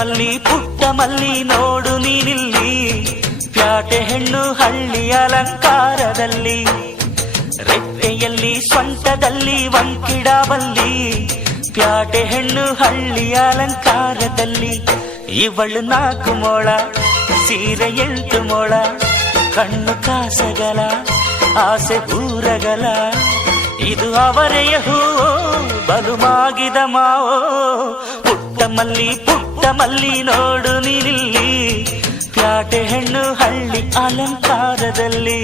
ಪುಟ್ಟ ಮಲ್ಲಿ ನೋಡು ನೀನಿಲ್ಲಿ, ಪ್ಯಾಟೆ ಹೆಣ್ಣು ಹಳ್ಳಿ ಅಲಂಕಾರದಲ್ಲಿ, ರೆಪ್ಪೆಯಲ್ಲಿ ಸೊಂಟದಲ್ಲಿ ವಂಕಿಡಬಲ್ಲಿ, ಪ್ಯಾಟೆ ಹೆಣ್ಣು ಹಳ್ಳಿ ಅಲಂಕಾರದಲ್ಲಿ. ಇವಳು 4 ಮೊಳ, ಸೀರೆ 8 ಮೊಳ, ಕಣ್ಣು ಕಾಸಗಲ, ಆಸೆ ಊರಗಲ, ಇದು ಅವರೆಯ ಹೂವೋ ಬಲು ಮಾಗಿದ ಮಾವೋ. ಪುಟ್ಟ ಮಲ್ಲಿ ನೋಡು ನೀನಿಲ್ಲಿ, ಪ್ಯಾಟೆ ಹೆಣ್ಣು ಹಳ್ಳಿ ಅಲಂಕಾರದಲ್ಲಿ.